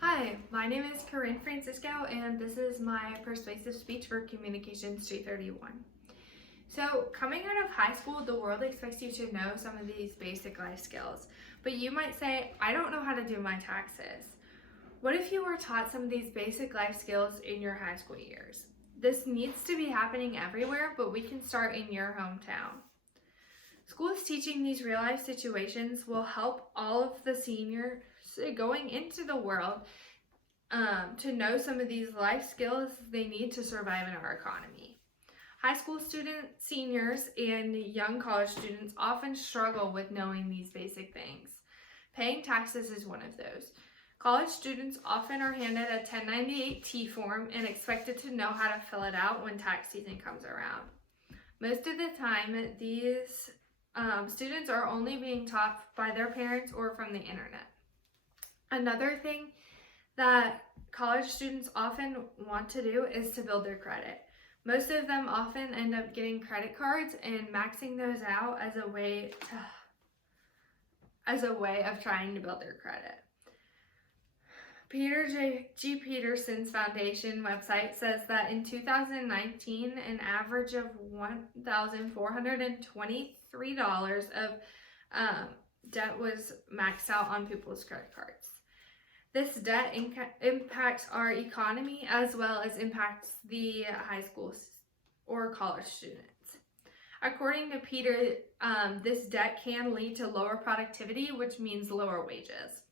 Hi, my name is Corinne Francisco, and this is my persuasive speech for Communications 231. So, coming out of high school, the world expects you to know some of these basic life skills, but you might say, I don't know how to do my taxes. What if you were taught some of these basic life skills in your high school years? This needs to be happening everywhere, but we can start in your hometown. Schools teaching these real life situations will help all of the seniors going into the world to know some of these life skills they need to survive in our economy. High school students, seniors, and young college students often struggle with knowing these basic things. Paying taxes is one of those. College students often are handed a 1098-T form and expected to know how to fill it out when tax season comes around. Most of the time, these students are only being taught by their parents or from the internet. Another thing that college students often want to do is to build their credit. Most of them often end up getting credit cards and maxing those out as a way of trying to build their credit. Peter G. Peterson's Foundation website says that in 2019, an average of $1,423 of debt was maxed out on people's credit cards. This debt impacts our economy as well as impacts the high school or college students. According to Peter, this debt can lead to lower productivity, which means lower wages.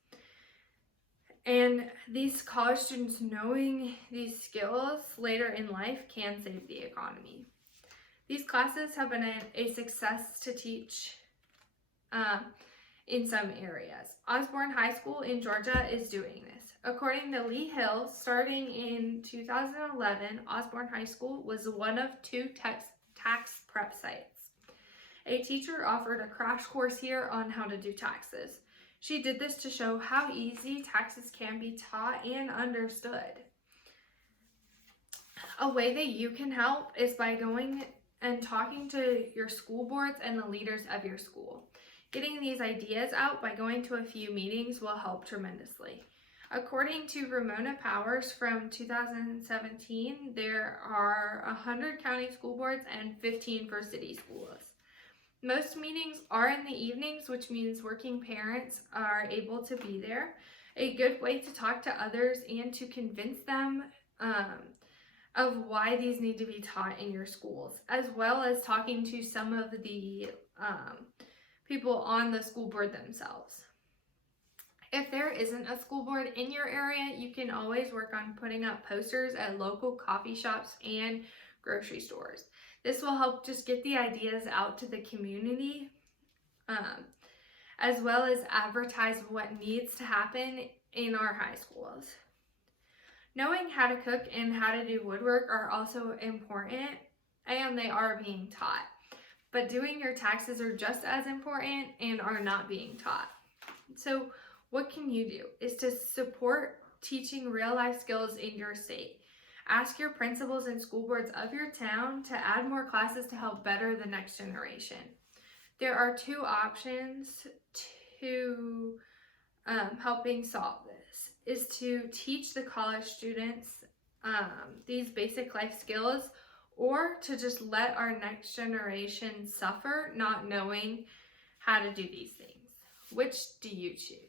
And these college students knowing these skills later in life can save the economy. These classes have been a success to teach in some areas. Osborne High School in Georgia is doing this. According to Lee Hill, starting in 2011, Osborne High School was one of 2 tax prep sites. A teacher offered a crash course here on how to do taxes. She did this to show how easy taxes can be taught and understood. A way that you can help is by going and talking to your school boards and the leaders of your school. Getting these ideas out by going to a few meetings will help tremendously. According to Ramona Powers from 2017, there are 100 county school boards and 15 for city schools. Most meetings are in the evenings, which means working parents are able to be there. A good way to talk to others and to convince them of why these need to be taught in your schools, as well as talking to some of the people on the school board themselves. If there isn't a school board in your area, you can always work on putting up posters at local coffee shops and grocery stores. This will help just get the ideas out to the community, as well as advertise what needs to happen in our high schools. Knowing how to cook and how to do woodwork are also important, and they are being taught. But doing your taxes are just as important and are not being taught. So what can you do is to support teaching real life skills in your state. Ask your principals and school boards of your town to add more classes to help better the next generation. There are 2 options to helping solve this, is to teach the college students these basic life skills, or to just let our next generation suffer not knowing how to do these things. Which do you choose?